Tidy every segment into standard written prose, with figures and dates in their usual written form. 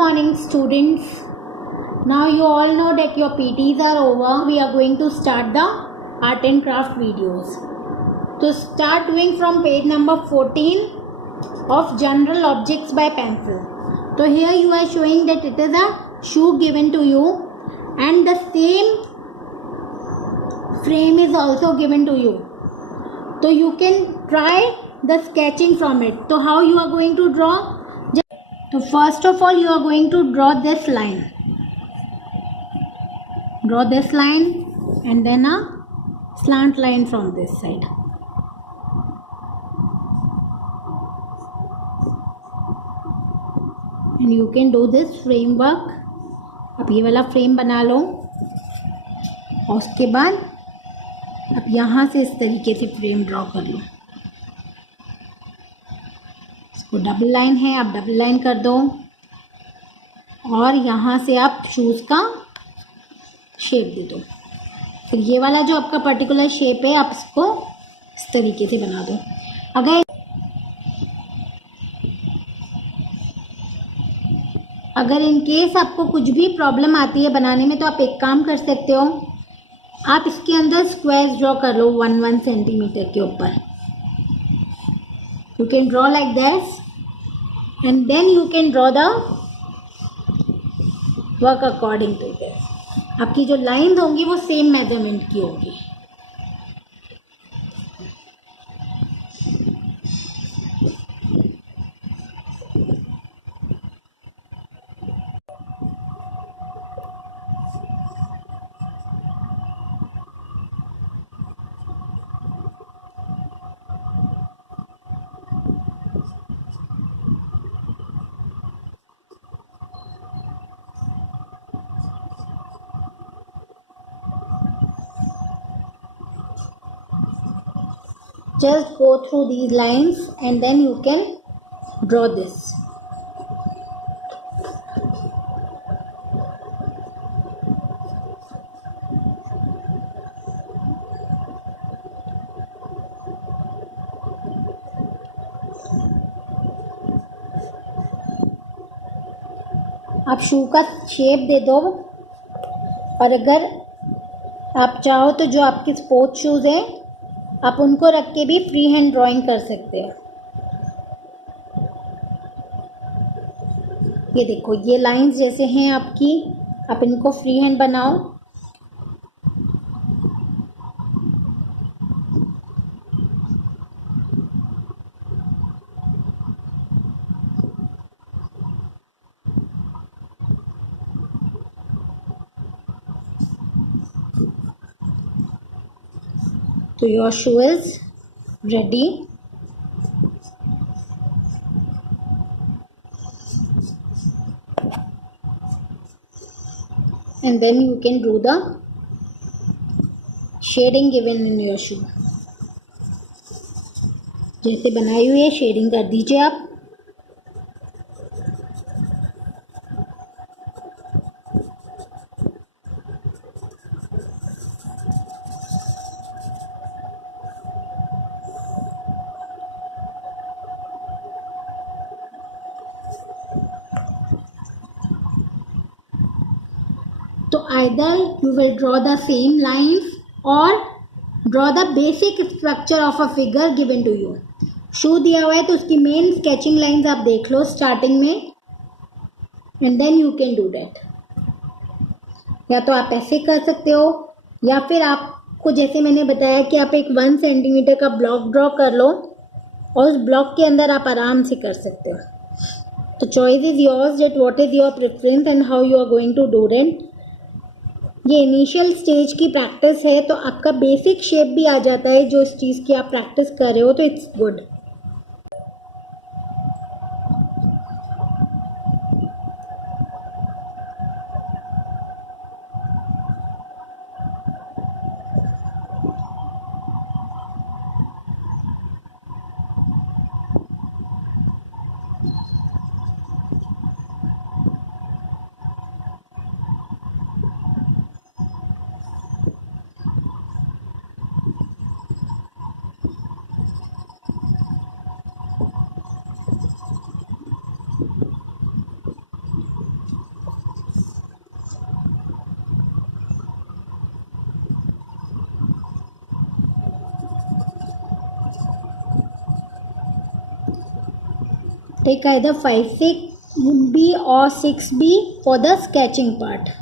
morning, students. Now you all know that your PTs are over. We are going to start the art and craft videos. To start doing from page number 14 of general objects by pencil. So here you are showing that it is a shoe given to you and the same frame is also given to you. So you can try the sketching from it. So how you are going to draw? So first of all you are going to draw this line. Draw this line and then a slant line from this side. And you can do this framework. अब ये वाला frame बना लो और उसके बाद अब यहाँ से इस तरीके से फ्रेम ड्रॉ कर लो. इसको डबल लाइन है, आप डबल लाइन कर दो और यहाँ से आप शूज़ का शेप दे दो. फिर ये वाला जो आपका पर्टिकुलर शेप है आप इसको इस तरीके से बना दो. अगर इन केस आपको कुछ भी प्रॉब्लम आती है बनाने में तो आप एक काम कर सकते हो, आप इसके अंदर स्क्वायर्स ड्रॉ कर लो 1 सेंटीमीटर के ऊपर. You can draw like this and then you can draw the work according to this. आपकी जो लाइंस होंगी वो सेम मेजरमेंट की होगी. Just go through these lines and then you can draw this. आप शू का शेप दे दो और अगर आप चाहो तो जो आपके स्पोर्ट्स शूज़ हैं आप उनको रख के भी फ्री हैंड ड्राइंग कर सकते हो. ये देखो ये लाइंस जैसे हैं आपकी, आप इनको फ्री हैंड बनाओ. So your shoe is ready. And then you can do the shading given in your shoe. जैसे बनाई हुई है शेडिंग कर दीजिए आप. तो either you will draw the same lines or draw the basic structure of a figure given to you. शू दिया हुआ है तो उसकी मेन स्केचिंग लाइंस आप देख लो स्टार्टिंग में and then you can do that. या तो आप ऐसे कर सकते हो या फिर आपको जैसे मैंने बताया कि आप एक 1 सेंटीमीटर का ब्लॉक ड्रॉ कर लो और उस ब्लॉक के अंदर आप आराम से कर सकते हो. तो choice is yours that what is your preference and how you are going to do it. ये इनिशियल स्टेज की प्रैक्टिस है तो आपका बेसिक शेप भी आ जाता है जो इस चीज़ की आप प्रैक्टिस कर रहे हो, तो it's good. Take either 5B or 6B for the sketching part.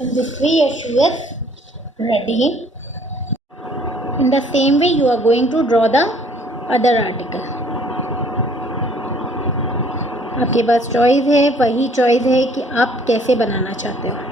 In this way your shoe is ready. In the same way you are going to draw the other article. आपके पास choice है, वही choice है कि आप कैसे बनाना चाहते हो.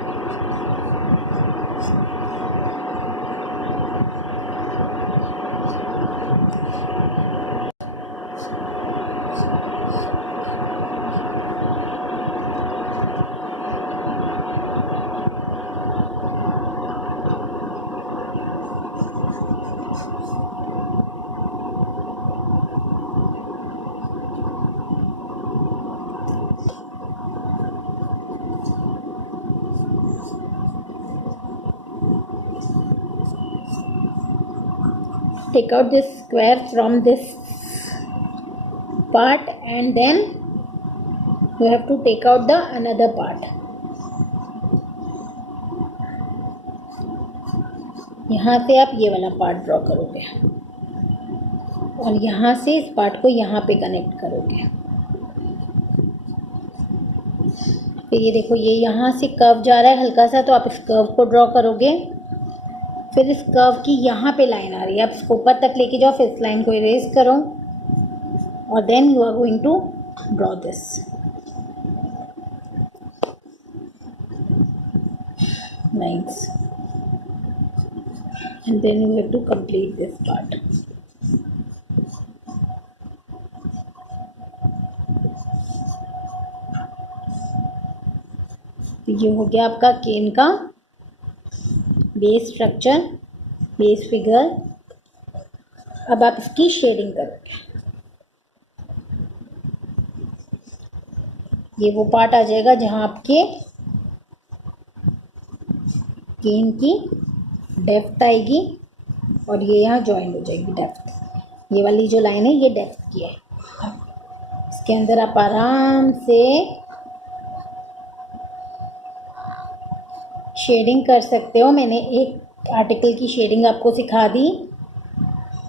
Take out this square from this part and then you have to take out the another part. यहाँ से आप ये वाला पार्ट ड्रॉ करोगे और यहाँ से इस पार्ट को यहाँ पे कनेक्ट करोगे. फिर ये देखो ये यहाँ से कर्व जा रहा है हल्का सा, तो आप इस कर्व को ड्रॉ करोगे. फिर इस कर्व की यहाँ पे लाइन आ रही है, आप इसको ऊपर तक लेके जाओ, फिर इस लाइन को इरेज करो और then you are going to draw this lines and then you have to complete this part. ये हो गया आपका केन का बेस स्ट्रक्चर, बेस फिगर. अब आप इसकी शेडिंग करोगे. ये वो पार्ट आ जाएगा जहाँ आपके केन की डेप्थ आएगी और ये यहाँ जॉइन हो जाएगी डेप्थ. ये वाली जो लाइन है ये डेप्थ की है. इसके अंदर आप आराम से शेडिंग कर सकते हो. मैंने एक आर्टिकल की शेडिंग आपको सिखा दी,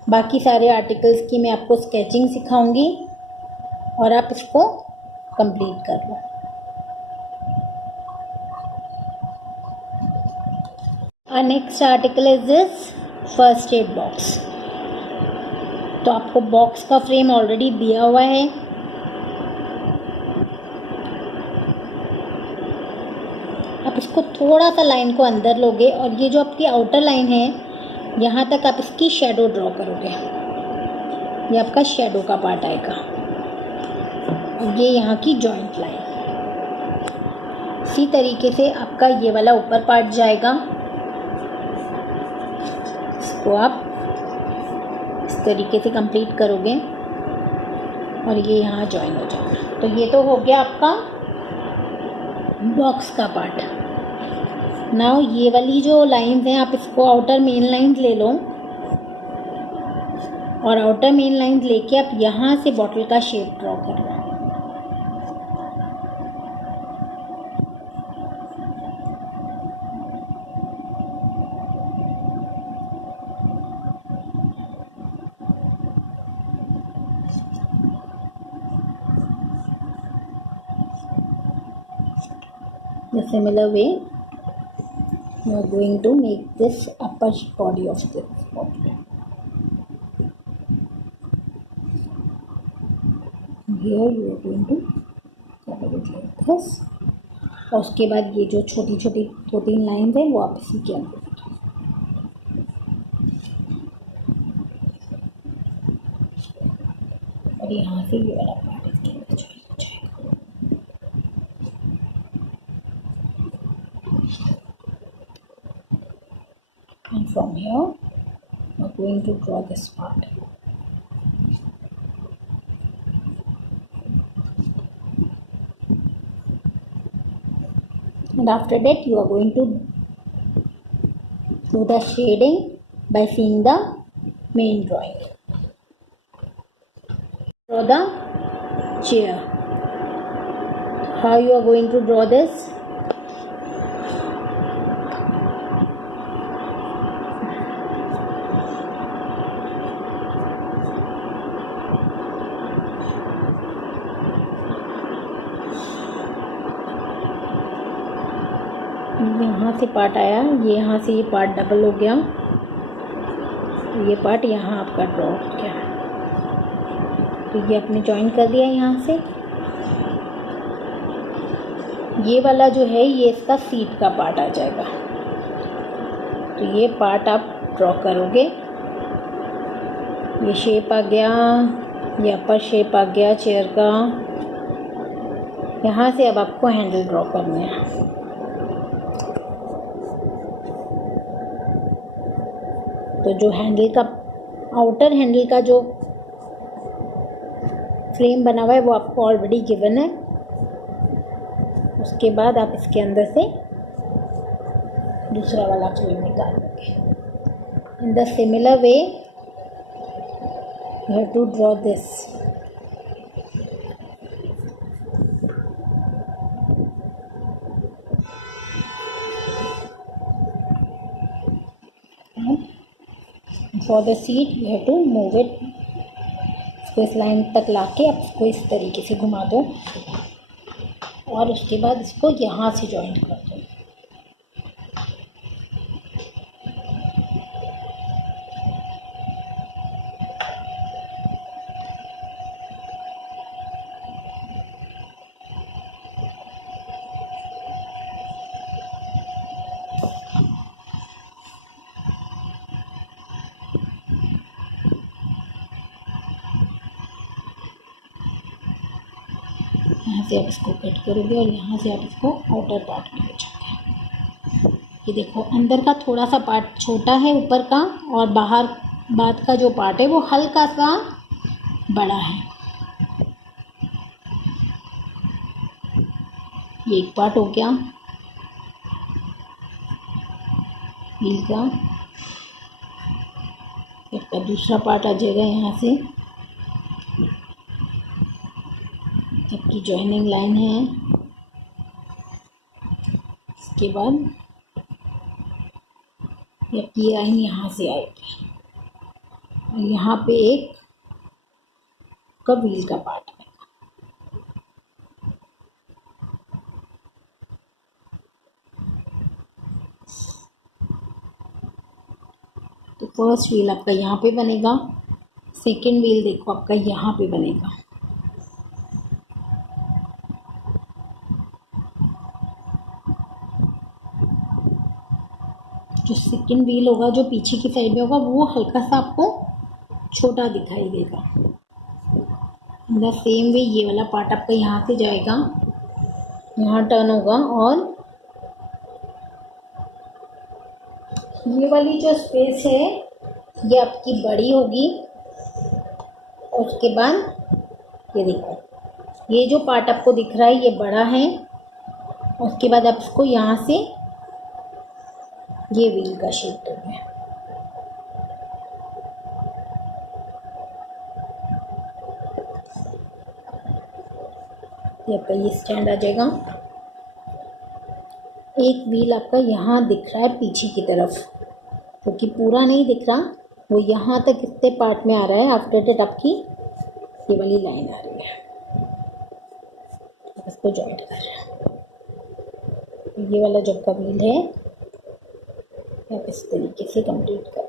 बाकी सारे आर्टिकल्स की मैं आपको स्केचिंग सिखाऊंगी और आप इसको कंप्लीट कर लो. Our next article is this first aid box. तो आपको बॉक्स का फ्रेम ऑलरेडी दिया हुआ है. आप इसको थोड़ा सा लाइन को अंदर लोगे और ये जो आपकी आउटर लाइन है यहाँ तक आप इसकी शेडो ड्रॉ करोगे. ये आपका शेडो का पार्ट आएगा और ये यहाँ की जॉइंट लाइन. इसी तरीके से आपका ये वाला ऊपर पार्ट जाएगा. इसको आप इस तरीके से कंप्लीट करोगे और ये यहाँ जॉइन हो जाएगा. तो ये तो हो गया आपका बॉक्स का पार्ट. नाउ ये वाली जो लाइंस हैं आप इसको आउटर मेन लाइंस ले लो और आउटर मेन लाइंस लेके आप यहाँ से बॉटल का शेप ड्रॉ कर लो. The similar way you are going to make this upper body of this body. Here you are going to cover it like this. और उसके बाद ये जो छोटी छोटी 2-3 लाइन है वो आप इसी के अंदर और यहाँ से ये वाला पार्ट इसके अंदर ज्वाइन हो जाएगा. And from here we are going to draw this part. And after that you are going to do the shading by seeing the main drawing. Draw the chair. How you are going to draw this? यहाँ से part आया, ये यहाँ से ये part double हो गया, ये पार्ट यहाँ आपका ड्रॉ हो गया. तो ये आपने जॉइन कर दिया यहाँ से. ये वाला जो है ये इसका सीट का पार्ट आ जाएगा. तो ये पार्ट आप ड्रॉ करोगे. ये शेप आ गया, ये अपर शेप आ गया चेयर का. यहाँ से अब आपको हैंडल ड्रॉ करना है. तो जो हैंडल का आउटर हैंडल का जो फ्रेम बना हुआ है वो आपको ऑलरेडी गिवन है. उसके बाद आप इसके अंदर से दूसरा वाला फ्रेम निकालोगे. In the similar way you have to draw this. For the seat you have to move it. इसको इस लाइन तक लाके आप इसको इस तरीके से घुमा दो और उसके बाद इसको यहाँ से जॉइंट कर दो. यहाँ से आप इसको कट करोगे और यहाँ से आप इसको आउटर पार्ट में ले जाओगे. ये देखो अंदर का थोड़ा सा पार्ट छोटा है ऊपर का और बाहर बाद का जो पार्ट है वो हल्का सा बड़ा है. ये एक पार्ट हो गया व्हील का. इसका दूसरा पार्ट आ जाएगा यहाँ से. सबकी जॉइनिंग लाइन है. इसके बाद ये लाइन यहाँ से आएगी और यहाँ पे एक का व्हील का पार्ट आएगा. तो फर्स्ट व्हील आपका यहाँ पे बनेगा. सेकंड व्हील देखो आपका यहाँ पे बनेगा. जो सेकंड व्हील होगा जो पीछे की साइड में होगा वो हल्का सा आपको छोटा दिखाई देगा. द सेम वे ये वाला पार्ट आपका यहाँ से जाएगा, यहाँ टर्न होगा और ये वाली जो स्पेस है ये आपकी बड़ी होगी. और उसके बाद ये देखो ये जो पार्ट आपको दिख रहा है ये बड़ा है. उसके बाद आप इसको यहाँ से ये व्हील का शेप दोगे. ये आपका ये स्टैंड आ जाएगा. एक व्हील आपका यहाँ दिख रहा है पीछे की तरफ क्योंकि पूरा नहीं दिख रहा, वो यहाँ तक इतने पार्ट में आ रहा है. आफ्टर डेट आपकी ये वाली लाइन आ रही है. इसको जॉइंट कर रहे हैं. ये वाला जो आपका व्हील है इस तरीके से कंप्लीट कर